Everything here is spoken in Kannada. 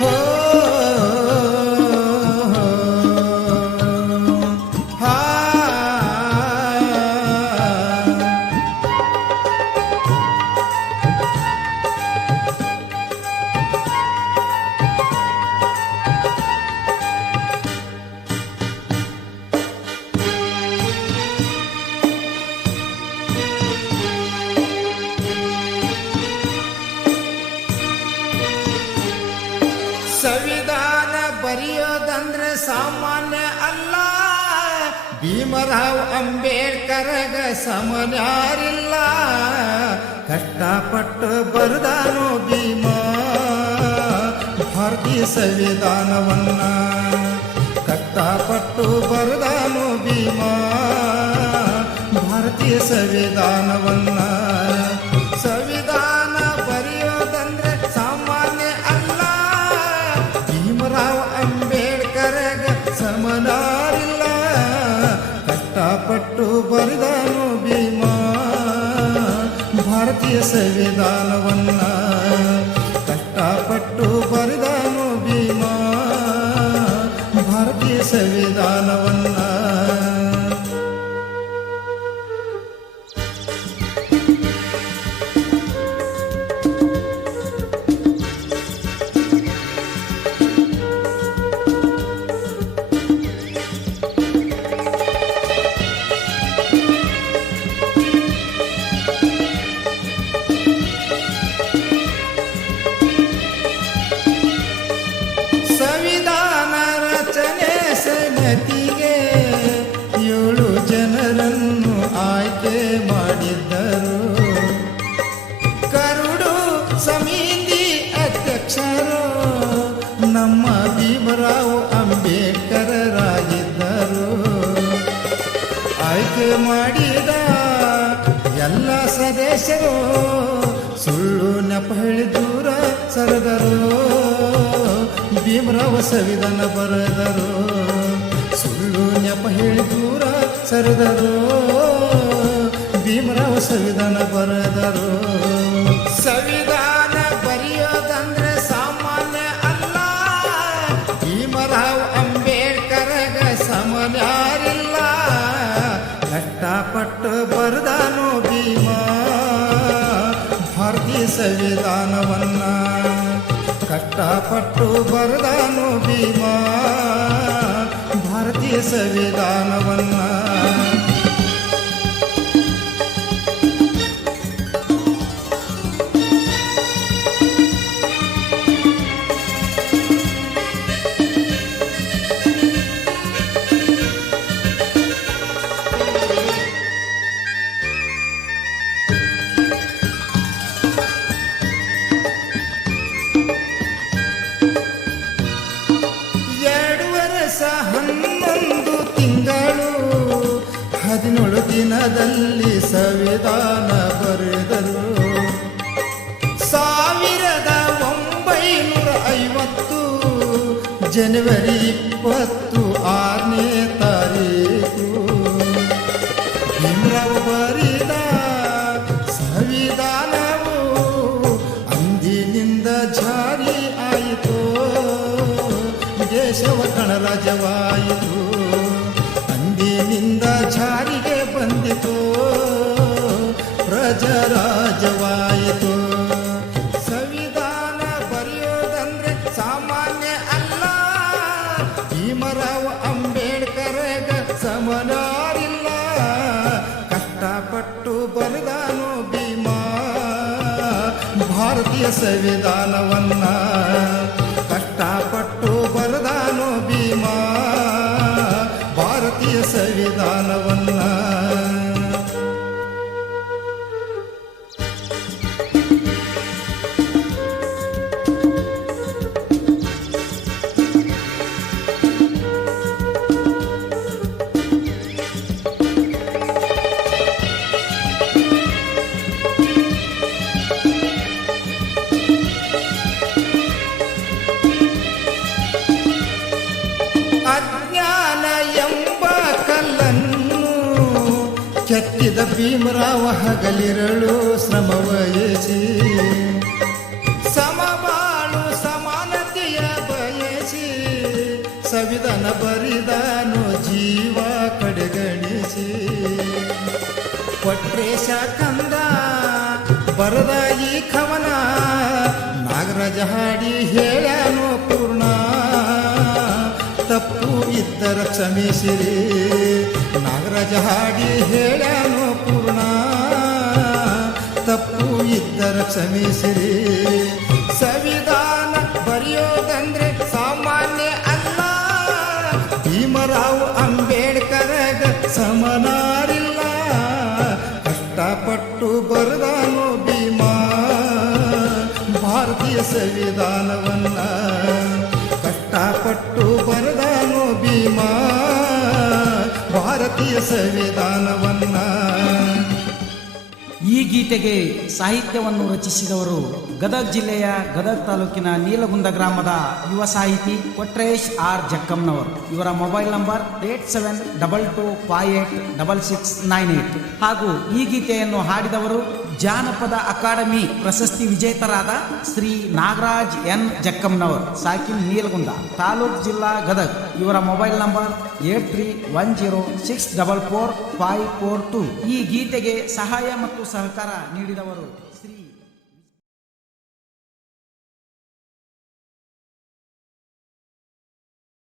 Oh. ಸಂವಿಧಾನ ಬರೆಯೋದಂದ್ರೆ ಸಾಮಾನ್ಯ ಅಲ್ಲ. ಭೀಮರಾವ್ ಅಂಬೇಡ್ಕರ್ಗ ಸಮನ್ಯಾರಿಲ್ಲ ಕಷ್ಟಪಟ್ಟು ಬರೆದಾನು ಭೀಮ. ಭಾರತೀಯ ಸಂವಿಧಾನವನ್ನ ಕಷ್ಟಪಟ್ಟು ಬರೆದಾನು ಭೀಮ. ಭಾರತೀಯ ಸಂವಿಧಾನವನ್ನ ಸಂವಿಧಾನ ಕಷ್ಟಪಟ್ಟು ಬರೆದಾನು ಭೀಮ ಭಾರತೀಯ ಸಂವಿಧಾನವನ್ನ ಸಮಿತಿ ಅಧ್ಯಕ್ಷರು, ನಮ್ಮ ಭೀಮರಾವ್ ಅಂಬೇಡ್ಕರರಾಗಿದ್ದರು. ಆಯ್ಕೆ ಮಾಡಿದ ಎಲ್ಲ ಸದಸ್ಯರು, ಸುಳ್ಳು ನೆಪ ಹೇಳಿ ದೂರ ಸರದರು. ಭೀಮರಾವ ಸಂವಿಧಾನ ಬರೆದರು. ಸುಳ್ಳು ನೆಪ ಹೇಳಿ ದೂರ ಸರದರು. ಭೀಮರಾವ್ ಸವಿಧಾನ ಬರೆದರು. ಸಂವಿಧಾನ ಸಮನ್ಯಾರಿಲ್ಲ ಕಷ್ಟಪಟ್ಟು ಬರದಾನು ಭೀಮ. ಭಾರತೀಯ ಸಂವಿಧಾನವನ್ನ ಕಷ್ಟಪಟ್ಟು ಬರದಾನು ಭೀಮ. ಭಾರತೀಯ ಸಂವಿಧಾನವನ್ನ ಸವಿದಾನ ಸಂವಿಧಾನ ಬರೆದರು ಸಾವಿರದ ಒಂಬೈನೂರ ಐವತ್ತು ಜನವರಿ ಭೀಮರಾವ್ ಅಂಬೇಡ್ಕರ್ಗ ಸಮನಾರಿಲ್ಲ. ಕಷ್ಟಪಟ್ಟು ಬರೆದಾನು ಭೀಮಾ. ಭಾರತೀಯ ಸಂವಿಧಾನವನ್ನ ಕೆತ್ತಿದ ಭೀಮರಾವ ಹಗಲಿರಳು ಶ್ರಮ ವಯಸಿ ಸಮಬಾಳು ಸಮಾನತೆಯ ಬಯಸಿ ಸವಿದನ ಬರಿದಾನು ಜೀವ ಕಡೆಗಣಿಸಿ. ಕೊಟ್ರೇಶ ಕಂದ ತಪ್ಪು ಇದ್ದರ ಕ್ಷಮಿಸಿರಿ. ನಾಗರಾಜ ಹಾಡಿ ಹೇಳನು ಪೂರ್ಣ. ತಪ್ಪು ಇದ್ದರ ಕ್ಷಮಿಸಿರಿ. ಸಂವಿಧಾನ ಬರೆಯೋದಂದ್ರೆ ಸಾಮಾನ್ಯ ಅಲ್ಲ. ಭೀಮರಾವ್ ಅಂಬೇಡ್ಕರಗ ಸಮನಾರಿಲ್ಲ. ಕಷ್ಟಪಟ್ಟು ಬರದಾನು ಭೀಮ. ಭಾರತೀಯ ಸಂವಿಧಾನವನ್ನ ಕಷ್ಟಪಟ್ಟು ಬರದಾನೋ ಭಾರತೀಯ ಸಂವಿಧಾನವನ್ನ ಈ ಗೀತೆಗೆ ಸಾಹಿತ್ಯವನ್ನು ರಚಿಸಿದವರು ಗದಗ ಜಿಲ್ಲೆಯ ಗದಗ ತಾಲೂಕಿನ ನೀಲಗುಂದ ಗ್ರಾಮದ ಯುವ ಸಾಹಿತಿ ಕೊಟ್ರೇಶ್ ಆರ್ ಜಕ್ಕಮ್ನವರು. ಇವರ mobile number eight seven double two five eight double six nine eight. ಹಾಗೂ ಈ ಗೀತೆಯನ್ನು ಹಾಡಿದವರು ಜಾನಪದ ಅಕಾಡೆಮಿ ಪ್ರಶಸ್ತಿ ವಿಜೇತರಾದ ಶ್ರೀ ನಾಗರಾಜ್ ಎನ್. ಜಕ್ಕಮ್ನವರ್ ಸಾಕಿನ್ ನೀಲಗುಂದ, ತಾಲೂಕ್ ಜಿಲ್ಲಾ ಗದಗ್. ಇವರ mobile number eight three one zero six double four five four two. ಈ ಗೀತೆಗೆ ಸಹಾಯ ಮತ್ತು ಸಹಕಾರ ನೀಡಿದವರು